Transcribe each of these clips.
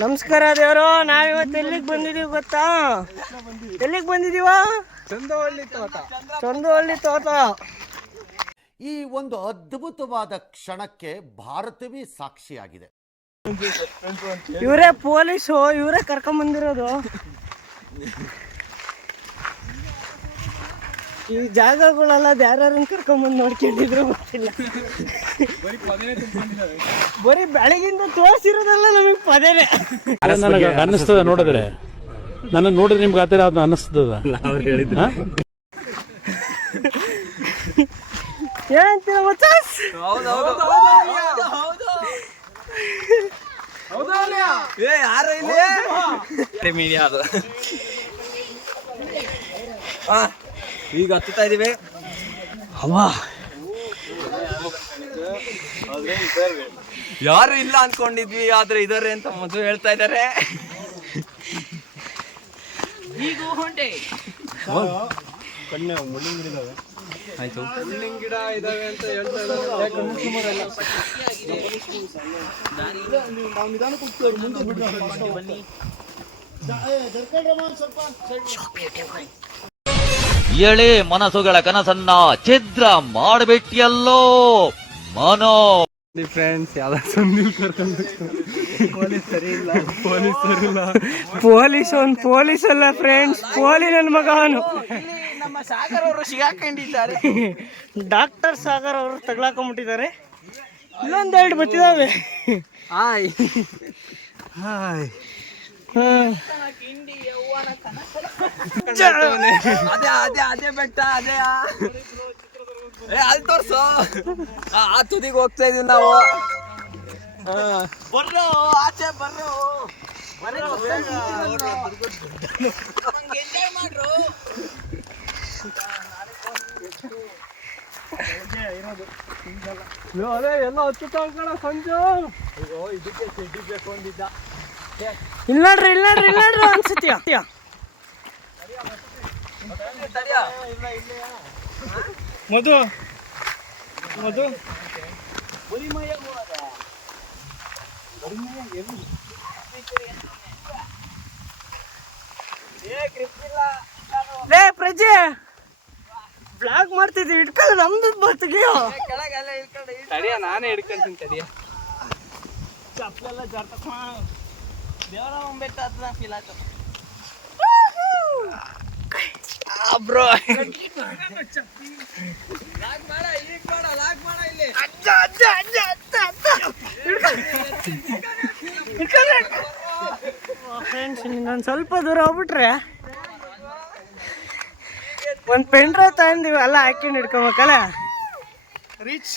ನಮಸ್ಕಾರ ದೇವರು. ನಾವಿವತ್ತು ಎಲ್ಲಿಗೆ ಬಂದಿದೀವಿ ಗೊತ್ತಾ? ಎಲ್ಲಿಗೆ ಬಂದಿದೀವ? ಚಂದವಳ್ಳಿ ತೋಟ. ಈ ಒಂದು ಅದ್ಭುತವಾದ ಕ್ಷಣಕ್ಕೆ ಭಾರತವೇ ಸಾಕ್ಷಿಯಾಗಿದೆ. ಇವರೇ ಪೊಲೀಸು, ಇವರೇ ಕರ್ಕೊಂಡ್ ಬಂದಿರೋದು. ಈ ಜಾಗಗಳೆಲ್ಲ ಯಾರ್ಯಾರನ್ನ ಕರ್ಕೊಂಬಂದು ನೋಡ್ಕೊಂಡಿದ್ರು ಗೊತ್ತಿಲ್ಲ. ಬರೀ ಬೆಳಗಿಂದ ತೋರಿಸಿರೋದೆಲ್ಲ ನಮಗೆ ಪದೇನೆ ನನಗೆ ಅನ್ನಿಸ್ತದ. ನೋಡಿದ್ರೆ ನನ್ನ ನೋಡಿದ್ರೆ ನಿಮ್ಗೆ ಆ ಥರ ಅದು ಅನ್ನಿಸ್ತದ. ಏನಂತೀರ ಮಚಾಸ್? ಈಗ ಹತ್ತುತ್ತಾ ಇದೀವಿ. ಯಾರು ಇಲ್ಲ ಅನ್ಕೊಂಡಿದ್ವಿ, ಆದ್ರೆ ಇದಾರೆ ಅಂತ ಮೊದಲು ಹೇಳ್ತಾ ಇದಾರೆ. ಆಯ್ತು, ಮುಳ್ಳಿನ ಗಿಡ ಇದಾವೆ ಅಂತ ಹೇಳ್ತಾ ಇದ್ದಾರೆ. ಎಳೆ ಮನಸ್ಸುಗಳ ಕನಸನ್ನ ಛಿದ್ರ ಮಾಡಬಿಟ್ಟಿಯಲ್ಲೋ ಮನೋ. ಫ್ರೆಂಡ್ಸ್, ಯಾವ್ದು ಸಂದೀಪ್ ಕರ್ಕೊಂಡು ಪೊಲೀಸ್ ಸರಿ ಇಲ್ಲ. ಪೊಲೀಸ್ ಅಲ್ಲ ಫ್ರೆಂಡ್ಸ್, ಪೋಲಿ ನನ್ನ ಮಗ ಅವನು. ನಮ್ಮ ಸಾಗರ್ ಅವರು ಸಿಗಾಕೊಂಡಿದ್ದಾರೆ. ಡಾಕ್ಟರ್ ಸಾಗರ್ ಅವರು ತಗ್ಲಾಕೊಂಡ್ಬಿಟ್ಟಿದ್ದಾರೆ. ಇಲ್ಲೊಂದೆರಡು ಬತ್ತಿದಾವೆ. ಹಾಯ್ ಅದೇ ಬೆಟ್ಟ, ಅದೇ ಅಲ್ಲಿ ತೋರ್ಸು. ಆ ತುದಿಗೆ ಹೋಗ್ತಾ ಇದೀವಿ ನಾವು. ಬರ್ರೋ ಆಚೆ, ಬರ್ರೋ ಎಂಜಾಯ್ ಮಾಡ್ರು. ಅದೇ ಎಲ್ಲ ಹಚ್ಚುತ್ತ ಸಂಜು. ಇದಕ್ಕೆ ಚೆಡ್ಡಿ ಬೇಕು ಅಂದಿದ್ದ. ಇಲ್ಲ ನೋಡ್ರಿ ಅನ್ಸುತ್ತೀಯ. ಮಧು ಲೇ ಪ್ರಜೆ, ಬ್ಲಾಗ್ ಮಾಡ್ತಿದ್ವಿ. ಇಟ್ಕೊಳ್ಳ ನಮ್ದು ಬತ್ತಿಗೆಯೋ. ನಾನೇ ಹಿಡ್ಕೊಂತೀನಿ ತಡಿಯ. ಚಪ್ಪಲೆಲ್ಲ ಜಾರ್ತಕ್ಕ ದೇವರ ಬೆಟ್ಟ ಹತ್ರ ಫೀಲ್ ಆಯ್ತು ಬ್ರೋ. ಫ್ರೆಂಡ್ಸ್, ಇನ್ನೊಂದು ಸ್ವಲ್ಪ ದೂರ ಹೋಗ್ಬಿಟ್ರೆ ಒಂದು ಪೆನ್ ಡ್ರೈವ್ ತಗೊಂಡಿವಿ, ಎಲ್ಲ ಹಾಕೊಂಡು ಹಿಡ್ಕೊಬೇಕಲ್ಲ. ರೀಚ್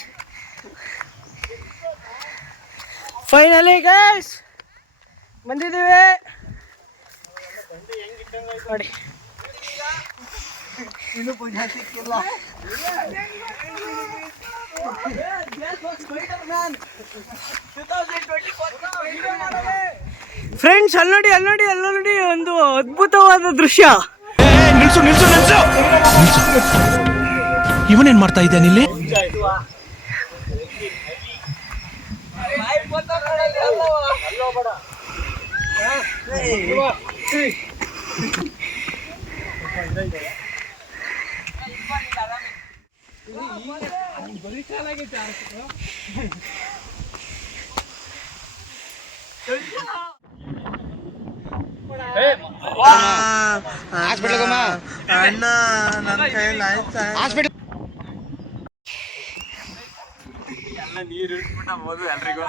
ಫೈನಲಿ ಗೈಸ್, ಬಂದಿದ್ದೀವಿ ನೋಡಿ. ಫ್ರೆಂಡ್ಸ್, ಅಲ್ಲಿ ನೋಡಿ ಒಂದು ಅದ್ಭುತವಾದ ದೃಶ್ಯ. ನಿಲ್ಸು. ಇವನೇನ್ ಮಾಡ್ತಾ ಇದ್ದಾನೆ ಇಲ್ಲಿ? ಅಣ್ಣ, ನನ್ನ ಕೈಯಲ್ಲಿ ಆಯ್ತಾ? ಎಲ್ಲ ನೀರು ಇಟ್ಬಿಟ್ಟ ಮಗು ಎಲ್ರಿಗೂ.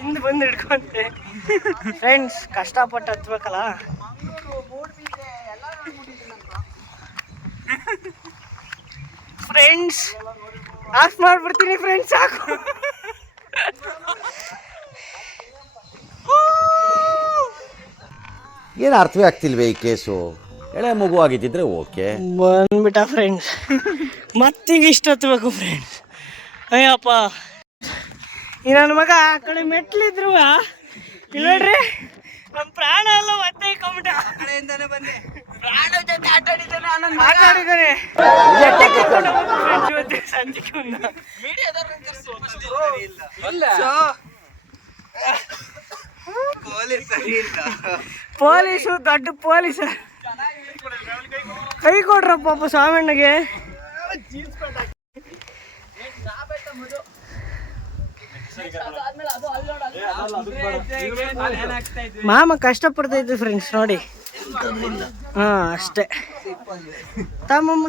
ಹಿಂದ್ ಬಂದು ಹಿಡ್ಕೊಂಡೆ. ಫ್ರೆಂಡ್ಸ್, ಕಷ್ಟಪಟ್ಟು ಹತ್ಬೇಕಲ್ಲ. ಫ್ರೆಂಡ್ಸ್, ಆಫ್ ಮಾಡ್ಬಿಡ್ತೀನಿ ಫ್ರೆಂಡ್ಸ್, ಸಾಕು. ಏನು ಅರ್ಥವೇ ಆಗ್ತಿಲ್ವೇ ಈ ಕೇಸು? ಎಳೆ ಮಗು ಆಗಿದ್ದಿದ್ರೆ ಓಕೆ. ಬಂದ್ಬಿಟ್ಟ ಫ್ರೆಂಡ್ಸ್, ಮತ್ತೀಗ ಇಷ್ಟ ಹತ್ಬೇಕು ಫ್ರೆಂಡ್ಸ್. ಅಯ್ಯಪ್ಪ, ಈ ನನ್ನ ಮಗ ಆ ಕಡೆ ಮೆಟ್ಲಿದ್ರು ಇಲ್ಲಿ ನೋಡ್ರಿ, ನಮ್ಮ ಪ್ರಾಣ ಎಲ್ಲ ಮತ್ತೆ ಇಟ್ಕೊಂಡ್ಬಿಟ್ಟ. ಕಡೆಯಿಂದಾನೆ ಬಂದೆ, ಪ್ರಾಣ ಜೊತೆ ಆಟ ಆಡಿದ್ದಾನೆ. ಆಟ ಆಡಿದ್ದಾನೆ. ಸಂಜಿಕೆ ಪೊಲೀಸು ದೊಡ್ಡ ಪೊಲೀಸ ಕೈ ಕೊಡ್ರ ಪಾಪ ಸ್ವಾಮಣ್ಣಗೆ. ಮಾಮ ಕಷ್ಟಪಡ್ತೈತಿ ಫ್ರೆಂಡ್ಸ್ ನೋಡಿ. ಹಾ ಅಷ್ಟೇ ತಮ್ಮಮ್ಮ.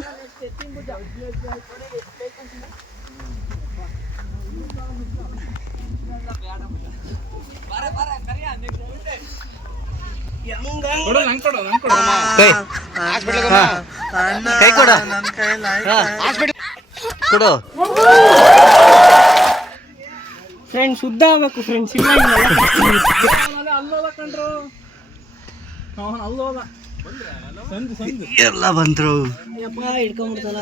ಕೈ ಕೊಡು ಕೊಡು. ಫ್ರೆಂಡ್ಸ್ ಶುದ್ಧ ಆಗ್ಬೇಕು ಫ್ರೆಂಡ್ಸ್. ಇಲ್ಲ ಎಲ್ಲ ಬಂದ್ರು ಹಿಡ್ಕೊಂಡ್ಬಿಡ್ತಲ್ಲ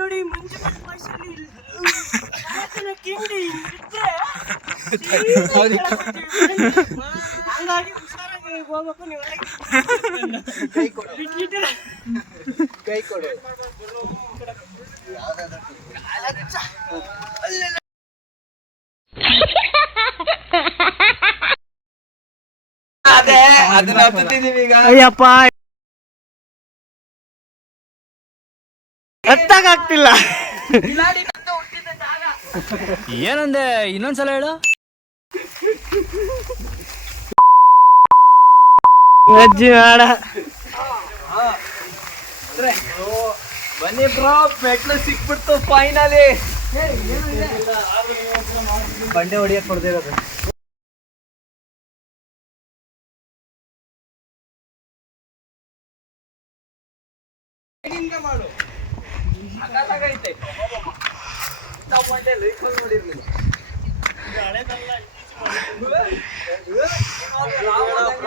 ನೋಡಿ. ಮಂಜು ಕಿಂಡಿ ಹಂಗಾಗಿ ಹುಷಾರಾಗಿ ಹೋಗ್ಬೇಕು. ನೀವು ಕೈ ಕೊಡು. ಅದೇ ಅದನ್ನ ಹತ್ತಿದೀವಿ ಈಗ. ಅಯ್ಯಪ್ಪ ಹತ್ತಾಗ್ತಿಲ್ಲ. ಏನಂದೆ ಇನ್ನೊಂದ್ಸಲ ಹೇಳು. ಅಜ್ಜಿ ಮಾಡ ಬನ್ನಿ ಬ್ರೋ, ಮೆಟ್ಲು ಸಿಕ್ಬಿಡ್ತು ಫೈನಲಿ. ಬಂಡೆ ಹೊಡಿಯಕ್ ಕೊಡ್ದಿರೋದು.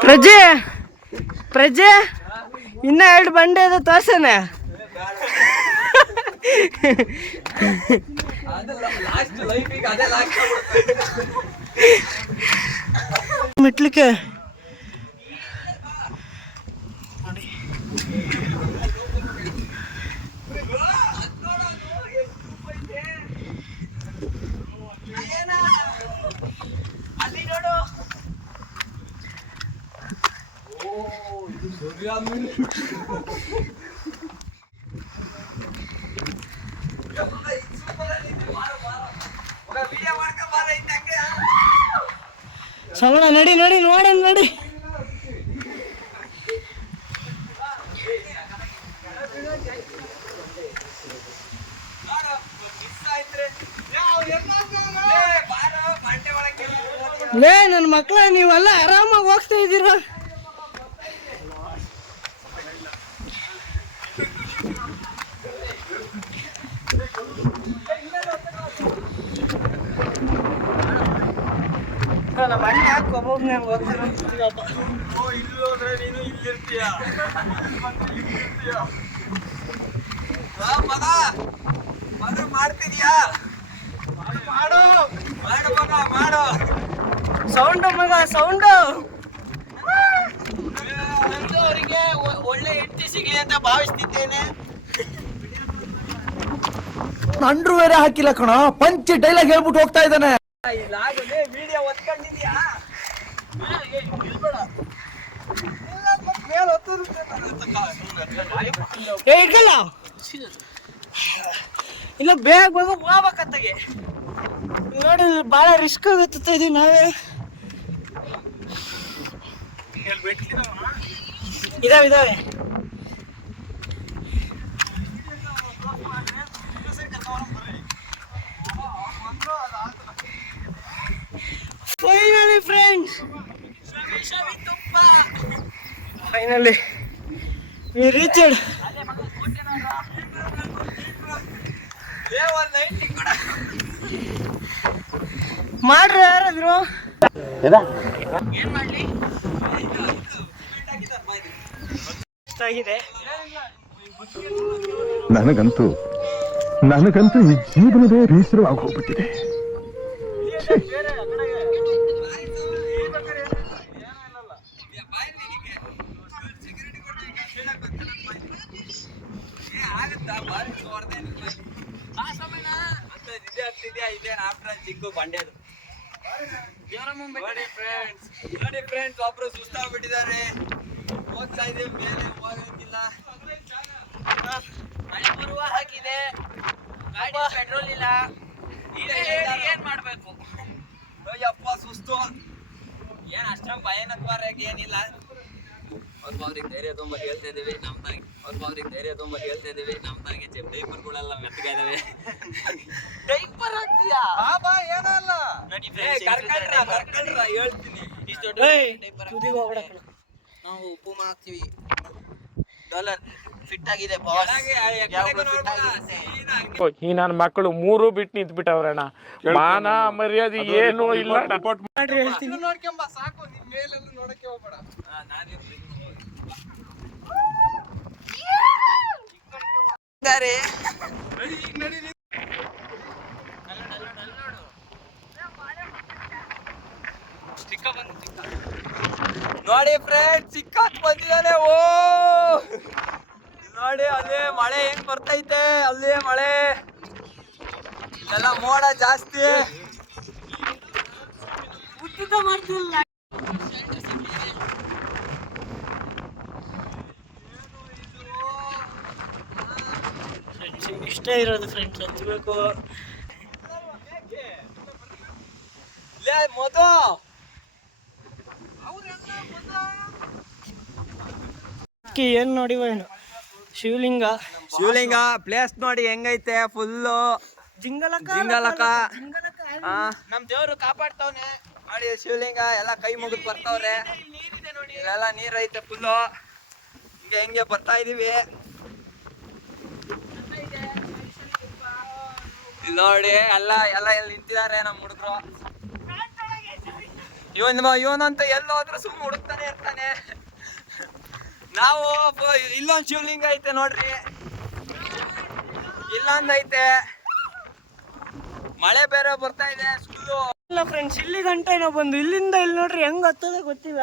ಪ್ರಜೆ ಪ್ರಜೆ ಇನ್ನ 2 ಬಂಡೆ ಅದು ತೋರ್ಸನ. ಮೆಟ್ಲಿಕ್ಕೆ ಶ್ರವಣ ನಡಿ ನಡಿ ನೋಡ ನಡಿ. ಲೇ ನನ್ನ ಮಕ್ಳ ನೀವೆಲ್ಲ ಆರಾಮಾಗಿ ಹೋಗ್ತಾ ಇದ್ದೀರ. ಬನ್ನಿ ಹಾಕಿ ಒಬ್ಬೊಬ್ಬನೇ ಹೋಗ್ತಿರೋಪ್ಪ. ಇಲ್ಲೋದ್ರೆ ನೀನು ಇಲ್ಲಿರ್ತೀಯ. ಮಗ ಮಾಡ್ತಿದ್ಯಾ? ಮಾಡು ಮಾಡು ಮಗ ಮಾಡು. ಸೌಂಡು ಮಗ ಸೌಂಡು. ಅವರಿಗೆ ಒಳ್ಳೆ ಹೆಂಡತಿ ಸಿಗ್ಲಿ ಅಂತ ಭಾವಿಸ್ತಿದ್ದೇನೆ. ಅಂಡ್ರು ಬೇರೆ ಹಾಕಿಲ್ಲ ಕಣ, ಪಂಚ್ ಡೈಲಾಗ್ ಹೇಳ್ಬಿಟ್ಟು ಹೋಗ್ತಾ ಇದ್ದಾನೆ. ವಿಡಿಯೋ ಒತ್ಕೊಂಡಿದ್ಯಾ? ಇಟ್ಕಲ್ಲ ಇಲ್ಲ ಬೇಗ ಬೇಗ ಹೋಗ್ಬೇಕತ್ತಾಗೆ. ನೋಡಿ ಭಾಳ ರಿಸ್ಕ್ ಆಗುತ್ತ ಇದೀವಿ ನಾವೇ. ಇದಾವೆ finally friends, finally we reached. ಮಾಡ್ರಿ ಯಾರಾದ್ರು. ಆಗಿದೆ ನನಗಂತೂ ಈ ಜೀವನವೇ ಬೇಸರವಾಗಿ ಹೋಗ್ಬಿಟ್ಟಿದೆ. ಇದೇನು ಆಫ್ಟರ್ ಚಿಕ್ಕ ಬಂಡೆದು. ನೋಡಿ ಫ್ರೆಂಡ್ಸ್ ಒಬ್ರು ಸುಸ್ತಾಗ್ಬಿಟ್ಟಿದ್ದಾರೆ. ಹೋಗ್ತಾ ಇದ್ದೀವಿ ಮೇಲೆ, ಹೋಗಂಗಿಲ್ಲ. ಮಳೆ ಬರುವ ಹಾಕಿದೆ, ಗಾಡಿ ಪೆಟ್ರೋಲ್ ಇಲ್ಲ. ಏನ್ ಮಾಡ್ಬೇಕು? ಅಯ್ಯಪ್ಪ ಸುಸ್ತು. ಏನ್ ಅಷ್ಟೊಂದು ಭಯನತ್ವಾರಾಗಿ ಏನಿಲ್ಲ. ಅವ್ರಿಗೆ ಧೈರ್ಯ ತುಂಬ ಹೇಳ್ತಾ ಇದೀವಿ ನಮ್ದಾಗಿ. ಅವ್ರಿಗೆ ಧೈರ್ಯ ತುಂಬ ಹೇಳ್ತಾ ಇದೀವಿ ನಮ್ದಾಗೆ. ಡೈಪರ್ಗಳೆಲ್ಲ ಮೆತ್ತಗಾದವೆ. ಡೈಪರ್ ಹಾಕ್ತೀಯಾ? ಏನಲ್ಲ ಕರ್ಕೊಂಡ್ರ ಹೇಳ್ತೀನಿ. ಇಷ್ಟು ನಾವು ಉಪ್ಪು ಹಾಕ್ತಿವಿ. ಡಾಲರ್ ಫಿಟ್ ಆಗಿದೆ ಈ ನನ್ನ ಮಕ್ಕಳು ಮೂರು ಬಿಟ್ಟು ನಿಂತು ಬಿಟ್ಟವ್ರಣ್ಣ. ಮಾನ ಮರ್ಯಾದೆ ಏನು ಇಲ್ಲ. ನೋಡ್ಕೊಂಬ ಸಾಕು. ನಿಮ್ ಮೇಲೆಲ್ಲ ನೋಡಕ್ಕೆ ಹೋಗ್ಬೇಡ. ನೋಡಿ ಫ್ರೆಂಡ್, ಚಿಕ್ಕಾತ್ ಬಂದಿದ್ದಾನೆ. ಓ ನೋಡಿ ಅಲ್ಲೇ ಮಳೆ ಹೆಂಗ್ ಬರ್ತೈತೆ. ಅಲ್ಲೇ ಮಳೆ, ಇಲ್ಲೆಲ್ಲ ಮೋಡ ಜಾಸ್ತಿ. ಮಾಡ್ತಿಲ್ಲ. ಇಷ್ಟೇ ಇರೋದು ಫ್ರೆಂಡ್ಸ್, ಹಚ್ಬೇಕು. ಏನ್ ನೋಡಿವ ಏನು ಶಿವಲಿಂಗ ಪ್ಲೇಸ್ ನೋಡಿ ಹೆಂಗೈತೆ. ಫುಲ್ಲು ಜಿಂಗಲಕ. ನಮ್ ದೇವ್ರು ಕಾಪಾಡ್ತಾವ್ನೆ ನೋಡಿ. ಶಿವಲಿಂಗ ಎಲ್ಲ ಕೈ ಮುಗಿದ್ ಬರ್ತಾವ್ರೆ. ಇಲ್ಲೆಲ್ಲ ನೀರ್ ಐತೆ ಫುಲ್ಲು. ಹೆಂಗೆ ಬರ್ತಾ ಇದೀವಿ. ಇಲ್ಲಿ ನೋಡಿ ಎಲ್ಲ ಎಲ್ಲಿ ನಿಂತಿದ್ದಾರೆ ನಮ್ಮ ಹುಡುಗರು. ಇವನಂತೂ ಎಲ್ಲೋದ್ರು ಸುಮ್ಮನೆ ಹುಡುಕ್ತಾನೆ ಇರ್ತಾನೆ. ನಾವು ಇಲ್ಲೊಂದು ಶಿವಲಿಂಗ ಐತೆ ನೋಡ್ರಿ, ಇಲ್ಲೊಂದೈತೆ. ಮಳೆ ಬೇರೆ ಬರ್ತಾ ಇದೆ ಸ್ಕೂಲು. ಇಲ್ಲ ಫ್ರೆಂಡ್ಸ್, ಇಲ್ಲಿ ಗಂಟೆ ನಾವು ಬಂದು ಇಲ್ಲಿಂದ ಇಲ್ಲಿ ನೋಡ್ರಿ ಹೆಂಗ್ ಹತ್ತದ ಗೊತ್ತಿಲ್ಲ.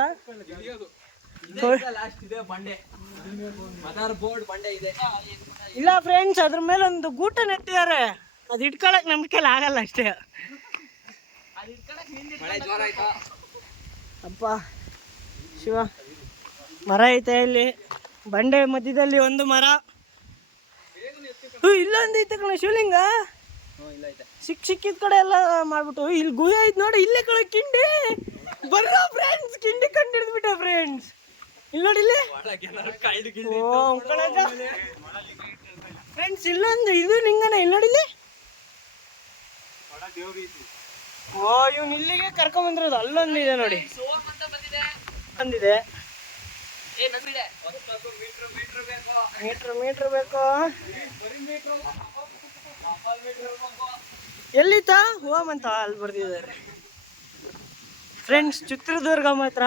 ಲಾಸ್ಟ್ ಇದೆ ಬಂಡೆ, ಮದಾರ್ ಬೋರ್ಡ್ ಬಂಡೆ ಇದೆ. ಇಲ್ಲ ಫ್ರೆಂಡ್ಸ್, ಅದ್ರ ಮೇಲೆ ಒಂದು ಗೂಟ ನೆಟ್ಟಿದ್ದಾರೆ. ಅದು ಇಟ್ಕೊಳಕ್ ನಮ್ ಕೈಲಿ ಆಗಲ್ಲ ಅಷ್ಟೇ. ಮಳೆ ಜೋರ ಆಯ್ತಾ? ಅಪ್ಪ ಶಿವ, ಮರ ಐತೆ ಇಲ್ಲಿ ಬಂಡೆ ಮಧ್ಯದಲ್ಲಿ ಒಂದು ಮರ. ಇಲ್ಲೊಂದು ಐತೆ ಕಣ ಶಿವಲಿಂಗ. ಸಿಕ್ಕಿದ ಕಡೆ ಎಲ್ಲ ಮಾಡ್ಬಿಟ್ಟು ಇಲ್ಲಿ ಗುಹೆ ಐತ್ ನೋಡಿ. ಇಲ್ಲೇ ಕಡೆ ಕಿಂಡಿ ಬರ್ರ ಫ್ರೆಂಡ್ಸ್, ಕಿಂಡಿ ಕಂಡು ಹಿಡಿದ್ಬಿಟ್ಟ ಫ್ರೆಂಡ್ಸ್. ಇಲ್ಲಿ ನೋಡಿ, ಇಲ್ಲಿ ಫ್ರೆಂಡ್ಸ್ ಇಲ್ಲೊಂದು ಇದು ಲಿಂಗನ. ಇಲ್ಲಿ ನೋಡಿ, ಇಲ್ಲಿ ಓ ಇವ್ನು ಇಲ್ಲಿಗೆ ಕರ್ಕೊಂಡ್ ಬಂದಿರೋದು. ಅಲ್ಲೊಂದಿದೆ ನೋಡಿ, ಬಂದಿದೆ. ಮೀಟ್ರ್ ಬೇಕು. ಎಲ್ಲಿತ್ತ ಹೋಮಂತ ಅಲ್ಲಿ ಬರ್ದಿದ್ದಾರೆ ಫ್ರೆಂಡ್ಸ್. ಚಿತ್ರದುರ್ಗ ಮಾತ್ರ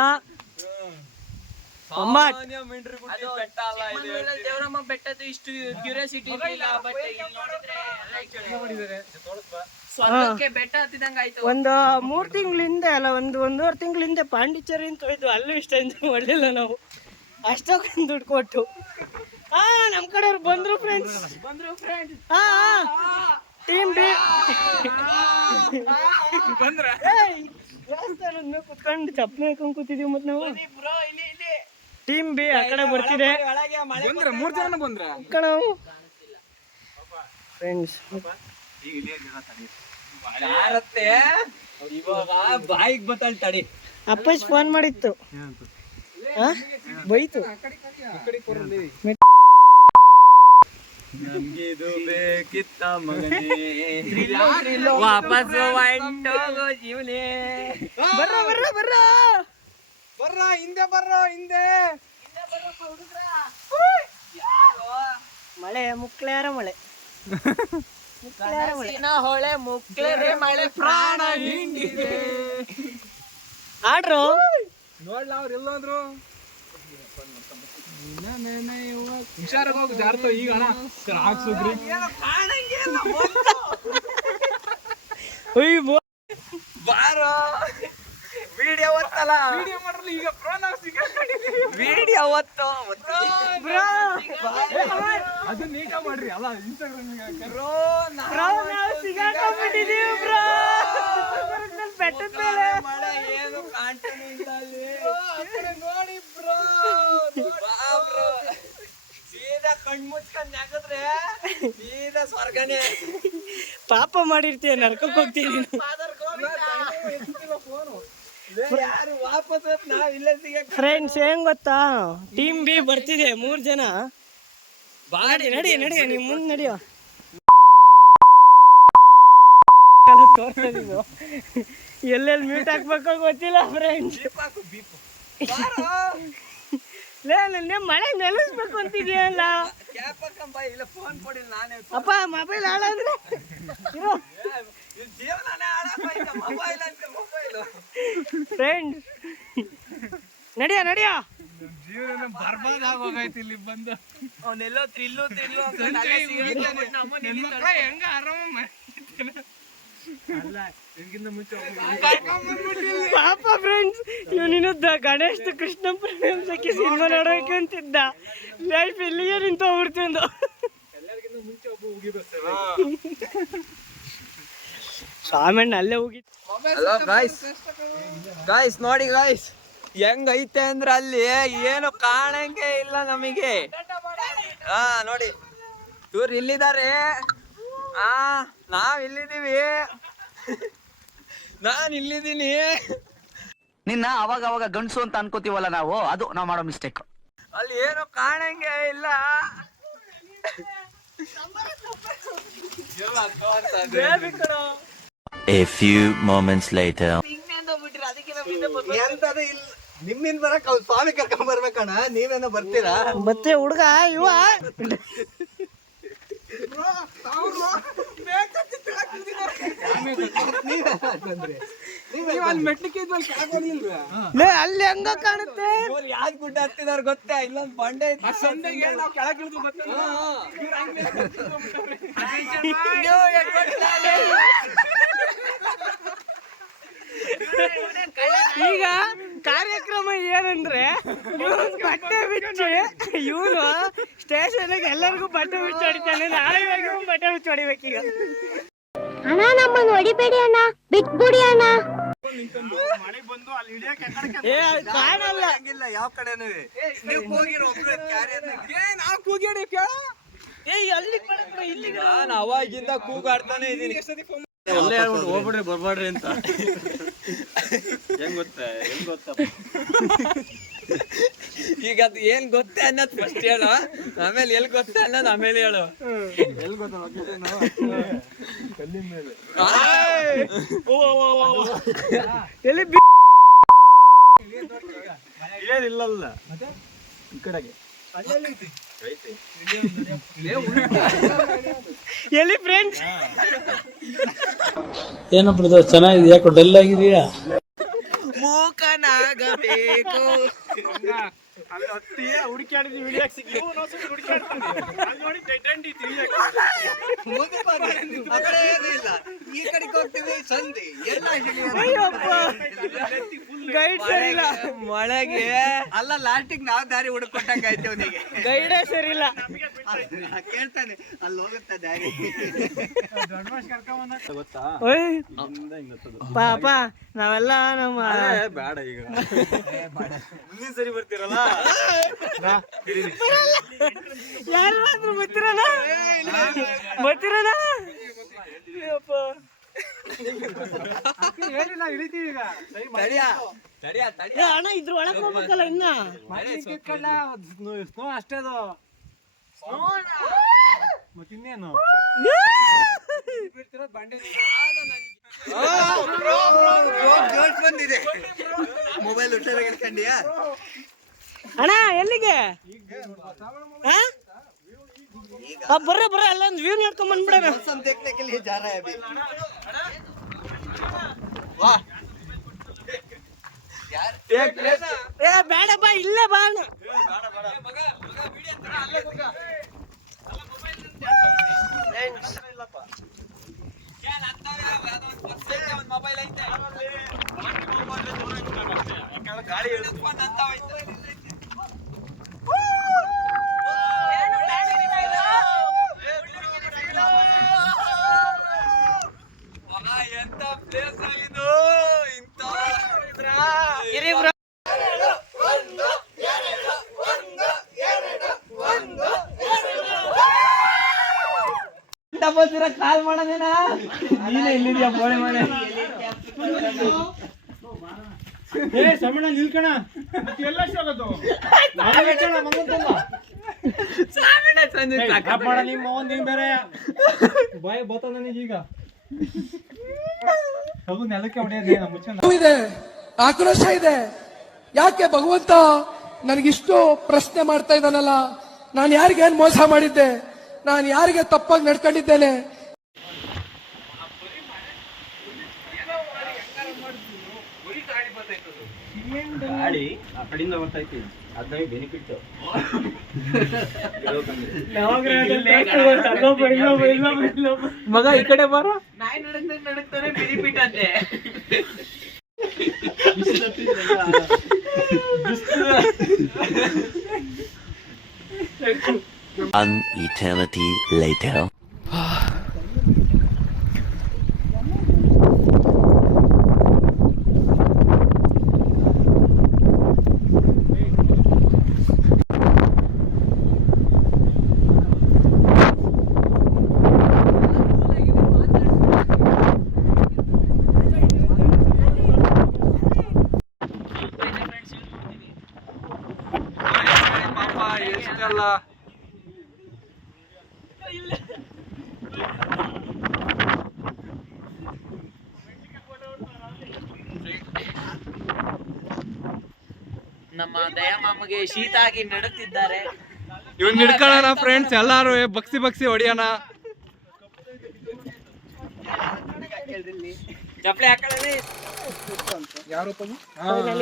ದೇವರಮ್ಮ ಬೆಟ್ಟದ ಇಷ್ಟು ಕ್ಯೂರಿಯಾಸಿಟಿ ಬೆಟ್ಟ ಹತ್ತಿದಂಗ ಆಯ್ತು. ಒಂದು 3 ತಿಂಗಳ ಹಿಂದೆ ಅಲ್ಲ, ಒಂದೂವರೆ ತಿಂಗಳ ಹಿಂದೆ ಪಾಂಡಿಚೇರಿ ಅಂತ ಹೋಯ್ತು. ಅಲ್ಲೂ ಇಷ್ಟ ಎಂಜಾಯ್ ಮಾಡಲಿಲ್ಲ ನಾವು, ಅಷ್ಟೊಂದು ದುಡ್ಡು ಕೊಟ್ಟು. ನಮ್ ಕಡೆಯವ್ರು ಬಂದ್ರು ಫ್ರೆಂಡ್ಸ್. ಟೀಮ್ ಬಿ ಕುತ್ಕೊಂಡು ಚಪ್ಪಲಿ ಹಾಕೊಂಡ್ ಕೂತಿದೀವಿ. ಮತ್ತೆ ನಾವು ಟೀಮ್ ಬಿ ಆ ಕಡೆ ಬರ್ತಿದೆ ನಾವು ಫ್ರೆಂಡ್ಸ್. ಇವಾಗ ಬಾಯಿಗೆ ಬತ್ತಲ್ ತಡಿ. ಅಪ್ಪಸ್ ಫೋನ್ ಮಾಡಿತ್ತು, ಬೈತು. ನಮ್ಗಿದು ಬೇಕಿತ್ತ ಮಗನೇ, ವಾಪಸ್ ಹೊಂಟೋಗೋ ಜೀವನೇ. ಬರ್ರ ಹಿಂದೆ ಮಳೆ ಮುಕ್ಳ್ಯಾರ ಮಳೆ ಹೊಳೆ ಮುಕ್ಳರೆ ಮಳೆ ಪ್ರಾಣ ಹಿಂಡಿದೆ. ಆಡ್ರು ನೋಡ್ಲ ಅವ್ರು ಎಲ್ಲೋದ್ರು. ಹುಷಾರಾಗಿ ಹೋಗಿ ಜಾರ್ತ ಈಗ ಹಾಕ್ಸುದ್ರಿ. ಬಾರೋ ವಿಡಿಯೋ ಓದ್ತಲ್ಲ, ವಿಡಿಯೋ ಮಾಡ್ರಲ್ಲ. ಈಗ ವಿಡಿಯೋ ಒತ್ತು ಬ್ರೋ ಅದು ನೀಟ ಮಾಡ್ರಿ ಅಲ್ಲ ಇನ್ಸ್ಟಾಗ್ರಾಮ್ ಬ್ರೋ ಬ್ರೋ ನಾವು ಸಿಗಾಕೊಂಡ್ಬಿಟ್ಟಿದೀವಿ ಬ್ರೋ ಬೆಟ್ಟದ ಮೇಲೆ ಮಳೆ ಏನು ಕಾಣ್ತಾನೆ ಇಲ್ಲ ಅಲ್ಲಿ ನೋಡಿ ಬ್ರೋ ಬ್ರೋ ಸೀದಾ ಕಣ್ ಮುಚ್ಕೊಂಡ್ ನಾಕಿದ್ರೆ ಸೀದಾ ಸ್ವರ್ಗನೇ. ಪಾಪ ಮಾಡಿರ್ತೀಯ ನರ್ಕಕ್ಕೆ ಹೋಗ್ತೀನಿ ನೀನು. ಯಾರು ವಾಪಸ್ ನಾವ್ ಇಲ್ಲೇ ಸಿಗಕ್ ಫ್ರೆಂಡ್ಸ್ ಏನ್ ಗೊತ್ತಾ, ಟೀಮ್ ಬಿ ಬರ್ತಿದೆ 3 ಜನ. ನಡಿ ನೀವು ಮುಂದೆ ನಡಿಯೋ. ಎಲ್ಲೆಲ್ಲಿ ಮ್ಯೂಟ್ ಹಾಕ್ಬೇಕೋ ಗೊತ್ತಿಲ್ಲ ಫ್ರೆಂಡ್ಸ್. ಲೇ ನನ್ನ ಮಳೆ ನೆಲೆಸ್ಬೇಕು ಅಂತಿದ್ಯಲ್ಲ. ಇಲ್ಲ ಫೋನ್ ಕೊಡಿ ನಾನೇ ಅಪ್ಪ ಮೊಬೈಲ್ ಹಾಳಾದ್ರೆ ಜೀವನನೇ ಹಾಳಾಗೋಯ್ತು. ಮೊಬೈಲ್ ಅಂತ ಮೊಬೈಲ್ ಫ್ರೆಂಡ್ಸ್ ನಡಿಯ ಜೀವನ ಬರ್ಬಾದ್ ಆಗೋಗೈತಿ ಇಲ್ಲಿ ಬಂದು. ಅವನೆಲ್ಲೋ ತಿಲ್ಲು ಹೆಂಗ ಆರಾಮ ಪಾಪ ಫ್ರೆಂಡ್ಸ್ ಇವನಿನದ್ದ ಗಣೇಶ್ ಕೃಷ್ಣ ಪ್ರೇಮಸಕ್ಕೆ ಸಿನಿಮಾ ನೋಡೋಕೆ ಅಂತಿದ್ದ. ಲೈಫ್ ಇಲ್ಲಿಗೆ ನಿಂತು ಹೋಗ್ಬಿಡ್ತಿಂದು. ಸಾಮಣ್ಣ ಅಲ್ಲೇ ಹೋಗಿತ್ತು. ಹಲೋ ಗಾಯ್ಸ್ ನೋಡಿ ಗಾಯ್ಸ್ ಹೆಂಗೈತೆ ಅಂದ್ರ ಅಲ್ಲಿ ಏನು ಕಾಣಂಗೆ ಇಲ್ಲ ನಮಗೆ. ಹಾ ನೋಡಿ ಇವ್ರು ಇಲ್ಲಿದ್ದಾರೆ, ನಾವ್ ಇಲ್ಲಿದ್ದೀವಿ, ನಾನ್ ಇಲ್ಲಿದ್ದೀನಿ. ನಿನ್ನ ಅವಾಗ ಗಂಡ್ಸು ಅಂತ ಅನ್ಕೋತೀವಲ್ಲ ನಾವು, ಅದು ನಾವು ಮಾಡೋ ಮಿಸ್ಟೇಕ್. ಅಲ್ಲಿ ಏನು ಕಾಣಂಗೆ ಇಲ್ಲ. A few moments later. ನಿಮ್ಮಿಂದ ಬರಕ್ ಅವ್ರು ಸ್ವಾಮಿ ಕರ್ಕೊಂಡ್ ಬರ್ಬೇಕಣ್ಣ, ನೀವೇನೋ ಬರ್ತೀರಾ? ಮತ್ತೆ ಹುಡುಗ ಇವ ಅಲ್ಲಿ ಹೆಂಗ ಕಾಣುತ್ತೆ. ಯಾಕೆ ಗುಡ್ಡ ಹತ್ತಿದಾರ ಗೊತ್ತಾ? ಇಲ್ಲೊಂದ್ ಬಂಡೆ ಈಗ ಕಾರ್ಯಕ್ರಮ ಏನಂದ್ರೆ ಬಟ್ಟೆ ಬಿಚ್ಚಿ ಇವನು ಸ್ಟೇಷನ್ ಎಲ್ಲರಿಗೂ ಬಟ್ಟೆ ಬಿಚ್ಚಿ ಹೊಡಿತಾನೆ. ನಾಳೆ ಬಟ್ಟೆ ಬಿಚ್ಚಿ ಹೊಡಿಬೇಕೀಗ. ಅಣ್ಣ ನಮ್ಮನ್ನು ಹೊಡಿಬೇಡಿ ಅಣ್ಣ, ಬಿಟ್ಬಿಡಿ ಅಣ್ಣ. ಏ ಅದು ಕಾಣಲ್ಲ. ಯಾವ ಕಡೆನೂ ನೀವು ಹೋಗಿರೋ ಒಬ್ರು ನಾವು ಕೂಗ್ಯಾಡಿ ಕೇಳ. ಏ ಅಲ್ಲಿ ಕಡೆ ಇಲ್ಲಿ ನಾನು ಅವಾಗಿಂದ ಕೂಗಾಡ್ತಾನೆ ಇದೀನಿ. ಹೋಗ್ಬಿಡ್ರಿ ಬರ್ಬಾಡ್ರಿ ಅಂತ. ಹೆಂಗ್ ಗೊತ್ತಾ ಈಗ ಅದು ಏನ್ ಗೊತ್ತೇ ಅನ್ನೋದು ಫಸ್ಟ್ ಹೇಳು, ಆಮೇಲೆ ಎಲ್ಲಿ ಗೊತ್ತೇ ಅನ್ನೋದು ಆಮೇಲೆ ಹೇಳು. ಎಲ್ಲಿ ಗೊತ್ತಾ ಕಲ್ಲಿನ ಮೇಲೆ ಎಲ್ಲಿ ಇಲ್ಲಲ್ಲ ಈ ಕಡೆಗೆ ಎಲ್ಲಿ ಫ್ರೆಂಡ್ಸ್ ಏನಪ್ಪ ಚೆನ್ನಾಗಿದೆ, ಯಾಕೋ ಡಲ್ ಆಗಿದೆಯಾ? ಮೂಕನಾಗಬೇಕು. ಅಲ್ಲಿ ಹತ್ತಿ ಹುಡುಕಾಡಿದ್ವಿ, ವಿಡಿಯೋಕ್ ಸಿಕ್ಕಿ ಈ ಕಡೆಗೆ ಹೋಗ್ತೀವಿ ಸಂಧಿ ಎಲ್ಲ ಗೈಡ್ ಸರಿಲ್ಲ. ಮಳೆಗೆ ಅಲ್ಲ ಲಾಸ್ಟಿಗೆ ನಾವ್ ದಾರಿ ಹುಡುಕೊಟ್ಟಂಗ ಆಯ್ತು ಅವನಿಗೆ. ಗೈಡೇ ಸರಿಲ್ಲ. ಕೇಳ್ತಾನೆ ಅಲ್ಲಿ ಹೋಗುತ್ತಾ ದಾರಿ. ಓಯ್ ಪಾಪ ನಾವೆಲ್ಲ ನಮ್ಮ ಬೇಡ ಈಗ ಮುಂದಿನ ಸರಿ ಬರ್ತೀರಲ್ಲ. ಯಾರಾದ್ರೂ ಬರ್ತೀರಣ ಹೇಳಿ ನಾವು ಇಳಿತೀವಿ ಈಗ. ಅಣ್ಣ ಇದ್ರ ಒಳಗೆ ಹೋಗ್ಬೇಕಲ್ಲ ಇನ್ನ. ಸ್ನೋ ಅಷ್ಟೇ ಅದು, ಮತ್ತಿನ್ನೇನು ಬಂದಿದೆ ಮೊಬೈಲ್ ಹುಷಾರಾಗಿ ಹಿಡ್ಕೊಂಡಿಯಾ? ಅಣ್ಣ ಎಲ್ಲಿಗೆ ಬರ್ರ ಅಲ್ಲೊಂದು ವ್ಯೂ ನೋಡ್ಕೊಂಡ್ ಬಂದ್ಬಿಡೋಣ. जा रहा है अभी वाह यार एक ಏ ಬೇಡಪ್ಪ ಇಲ್ಲೇ ಬಾ ಅಣ್ಣ. ಮೊಬೈಲ್ ಐತೆ ಗಾಡಿ ಬಂದಿರ ಕಾಲ್ ಮಾಡೋದೇನಾ? ನೀನೇ ಇಲ್ಲಿದ್ಯಾ ಬೋಳೆ ಮನೆ? ಸಮಣ ನಿಲ್ಕಣ ಎಲ್ಲ ಸಿಗೋದು ನಿಮ್ಮ ನೀನ್ ಬೇರೆ ಬಾಯ್ ಬತ್ತ ನನಗೀಗ ನೆಲಕ್ಕೆ ಹೊಡೆಯೋದೇ ಇದೆ, ಆಕ್ರೋಶ ಇದೆ. ಯಾಕೆ ಭಗವಂತ ನನಗಿಷ್ಟು ಪ್ರಶ್ನೆ ಮಾಡ್ತಾ ಇದ್ದಾನಲ್ಲ? ನಾನು ಯಾರಿಗೆ ಏನ್ ಮೋಸ ಮಾಡಿದ್ದೆ? ನಾನು ಯಾರಿಗೆ ತಪ್ಪಾಗಿ ನಡ್ಕೊಂಡಿದ್ದೇನೆ? ಗಾಡಿ ಆ ಕಡೆಯಿಂದ ಬರ್ತಾಯ್ತಿ, ಅದ್ ಬೆನಿಫಿಟ್. ಮಗ ಈ ಕಡೆ ಬಾರೋ. ನಾಯಿ ನಡಕ್ತಾನೆ ಬೆನಿಫಿಟ್ ಅಂತೆ. An eternity later. ನಮ್ಮ ದಯಾಮಾಮಗೆ ಶೀತ ಆಗಿ ನಡುತ್ತಿದ್ದಾರೆ. ಇವ್ನ ಹಿಡ್ಕೊಳ್ಳೋಣ ಫ್ರೆಂಡ್ಸ್, ಎಲ್ಲಾರು ಬಗ್ಸಿ ಬಗ್ಸಿ ಹೊಡಿಯೋಣ. ಚಪ್ಲಿ ಹಾಕೊಳ್ಳಿ.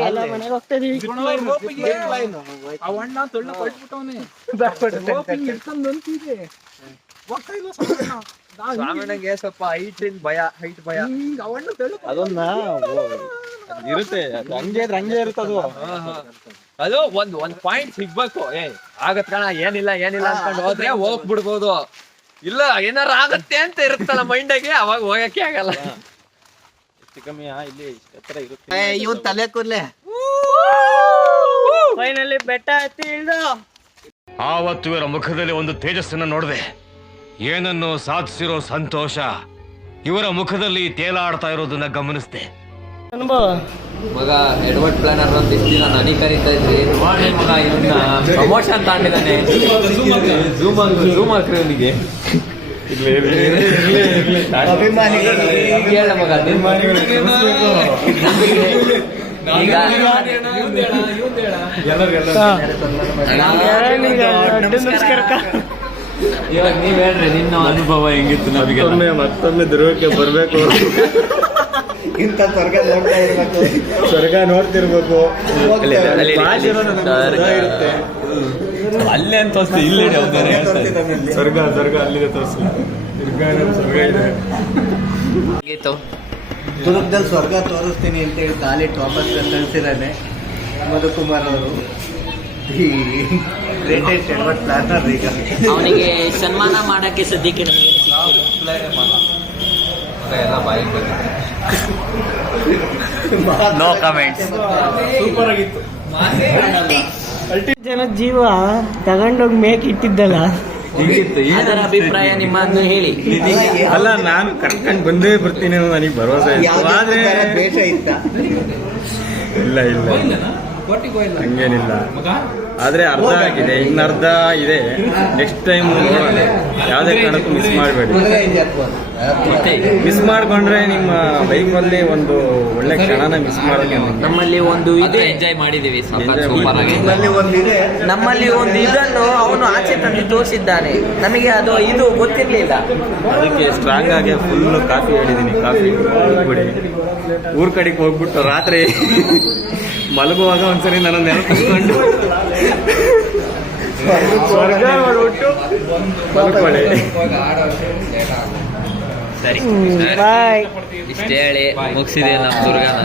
ಎಲ್ಲ ಮನೆಗೆ ಹೋಗ್ತಾ ಇದೀವಿ. ಸ್ವಾಮಿನಿಗೆ ಸ್ವಲ್ಪ ಹೈಟ್ ಭಯ. ಅದೊಂದ ಇರುತ್ತೆ, ಹಂಗೆ ಇರುತ್ತೆ ಅದು. ಅದು ಒಂದ್ ಪಾಯಿಂಟ್ ಸಿಗ್ಬೇಕು. ಆಗತ್ ಕಣ, ಏನಿಲ್ಲ ಅನ್ಕೊಂಡು ಹೋದ್ರೆ ಹೋಗ್ಬಿಡ್ಬೋದು. ಇಲ್ಲ ಏನಾರ ಆಗತ್ತೆ ಅಂತ ಇರುತ್ತಲ್ಲ ಮೈಂಡಾಗೆ, ಅವಾಗ ಹೋಗಕ್ಕೆ ಆಗಲ್ಲ. ಕಮ್ಮಿ ಇಲ್ಲಿ ಎತ್ತರ ಇರುತ್ತೆ. ಇವನ್ ತಲೆ ಕೂರ್ಲೆ ಫೈನಲಿ ಬೆಟ್ಟ ಹತ್ತಿ ಇಳ್ದು ಆವತ್ತು ಇವರ ಮುಖದಲ್ಲಿ ಒಂದು ತೇಜಸ್ಸನ್ನು ನೋಡಿದೆ. ಏನನ್ನು ಸಾಧಿಸಿರೋ ಸಂತೋಷ ಇವರ ಮುಖದಲ್ಲಿ ತೇಲಾಡ್ತಾ ಇರೋದನ್ನ ಗಮನಿಸಿದೆ. ಅನುಭವ. ಮಗ ಎಡ್ವರ್ಡ್ ಪ್ಲಾನರ್ ಅಂತ ಇಷ್ಟು ದಿನ ನನಗೆ ಕರೀತಾ ಇದ್ರಿ. ನೋಡಿ ಮಗ, ಇವನ್ನ ಪ್ರಮೋಷನ್ ತಾಂಡಿದ್ದಾನೆ. ಝೂಮ್ ಹಾಕ್ರಿ ಅವನಿಗೆ. ಅಭಿಮಾನಿಗಳು ಹೇಳ ಮಗ, ಇವಾಗ ನೀವ್ ಹೇಳ್ರಿ ನಿನ್ನ ಅನುಭವ ಹೆಂಗಿತ್ತು ನಮಗೆ? ಮತ್ತೊಮ್ಮೆ ಧ್ರುವಕ್ಕೆ ಬರ್ಬೇಕು, ಇಂಥ ಸ್ವರ್ಗ ನೋಡ್ತಾ ಇರ್ಬೇಕು, ಸ್ವರ್ಗ ನೋಡ್ತಿರ್ಬೇಕು. ಅಲ್ಲೇ ಅಂತ ತೋರಿಸ್ತೀವಿ, ಇಲ್ಲೇ ಸ್ವರ್ಗ ಅಲ್ಲಿದೆ ತೋರಿಸಿ. ಸ್ವರ್ಗ ಇದೆ. ದುರ್ಗದಲ್ಲಿ ಸ್ವರ್ಗ ತೋರಿಸ್ತೀನಿ ಅಂತ ಹೇಳಿ ಕಾಲಿಟ್ಟು ವಾಪಸ್ ಕಳಿಸಿದ್ದಾನೆ ಮಧುಕುಮಾರ್ ಅವರು. ಈ ಗ್ರೇಟೆಸ್ಟ್ ಎಡ್ವರ್ಡ್ ಪ್ಲಾನರ್ ಈಗ ಅವನಿಗೆ ಸನ್ಮಾನ ಮಾಡಕ್ಕೆ ಸದ್ಯಕ್ಕೆ ನೋ ಕಮೆಂಟ್ಸ್. ಸೂಪರ್ ಆಗಿತ್ತು. ಜನ ಜೀವ ತಗೊಂಡೋಗಿ ಮೇಕ್ ಇಟ್ಟಿದ್ದಲ್ಲ, ಅದರ ಅಭಿಪ್ರಾಯ ನಿಮ್ಮನ್ನು ಹೇಳಿ. ಅಲ್ಲ, ನಾನು ಕರ್ಕೊಂಡು ಬಂದೇ ಬರ್ತೀನಿ ಅನ್ನೋ ನನಗೆ ಭರವಸೆ ಇತ್ತು. ಆದ್ರೆ ದ್ವೇಷ ಇತ್ತ? ಇಲ್ಲ ಹಂಗೇನಿಲ್ಲ. ಆದ್ರೆ ಅರ್ಧ ಆಗಿದೆ, ಇನ್ನರ್ಧ ಇದೆ. ನೆಕ್ಸ್ಟ್ ಟೈಮ್ ನೋಡೋಣ. ಯಾವುದೇ ಕಾರಣಕ್ಕೂ ಮಿಸ್ ಮಾಡಬೇಡಿ. ಮಿಸ್ ಮಾಡ್ಕೊಂಡ್ರೆ ನಿಮ್ಮ ಲೈಫಲ್ಲಿ ಒಂದು ಒಳ್ಳೆ ಕ್ಷಣನ ಮಿಸ್ ಮಾಡೋಕೆ. ನಮ್ಮಲ್ಲಿ ಒಂದು ಇದೆ, ಎಂಜಾಯ್ ಮಾಡಿದೀವಿ. ನಮ್ಮಲ್ಲಿ ಒಂದು ಇದನ್ನು ಅವನು ಆಚೆ ತಂದು ತೋರಿಸಿದ್ದಾನೆ. ನಮಗೆ ಅದು ಇದು ಗೊತ್ತಿರ್ಲಿಲ್ಲ. ಅದಕ್ಕೆ ಸ್ಟ್ರಾಂಗ್ ಆಗಿ ಫುಲ್ ಕಾಫಿ ಹೇಳಿದ್ದೀನಿ. ಕಾಫಿ ಕುಡಿ. ಊರ್ ಕಡೆಗೆ ಹೋಗ್ಬಿಟ್ಟು ರಾತ್ರಿ ಮಲಗುವಾಗ ಒಂದ್ಸರಿ ನನ್ನ ನೆನಪಿಸ್ಕೊಂಡು ಸ್ವರ್ಗ ನೋಡ್ಬಿಟ್ಟು ಮಲ್ಕೊಳ್ಳಿ. ಸರಿ, ಬಾಯ್. ಇಷ್ಟೇ ಹೇಳಿ ಮುಗಿಸಿದೆ ನಮ್ಮ ದುರ್ಗನ.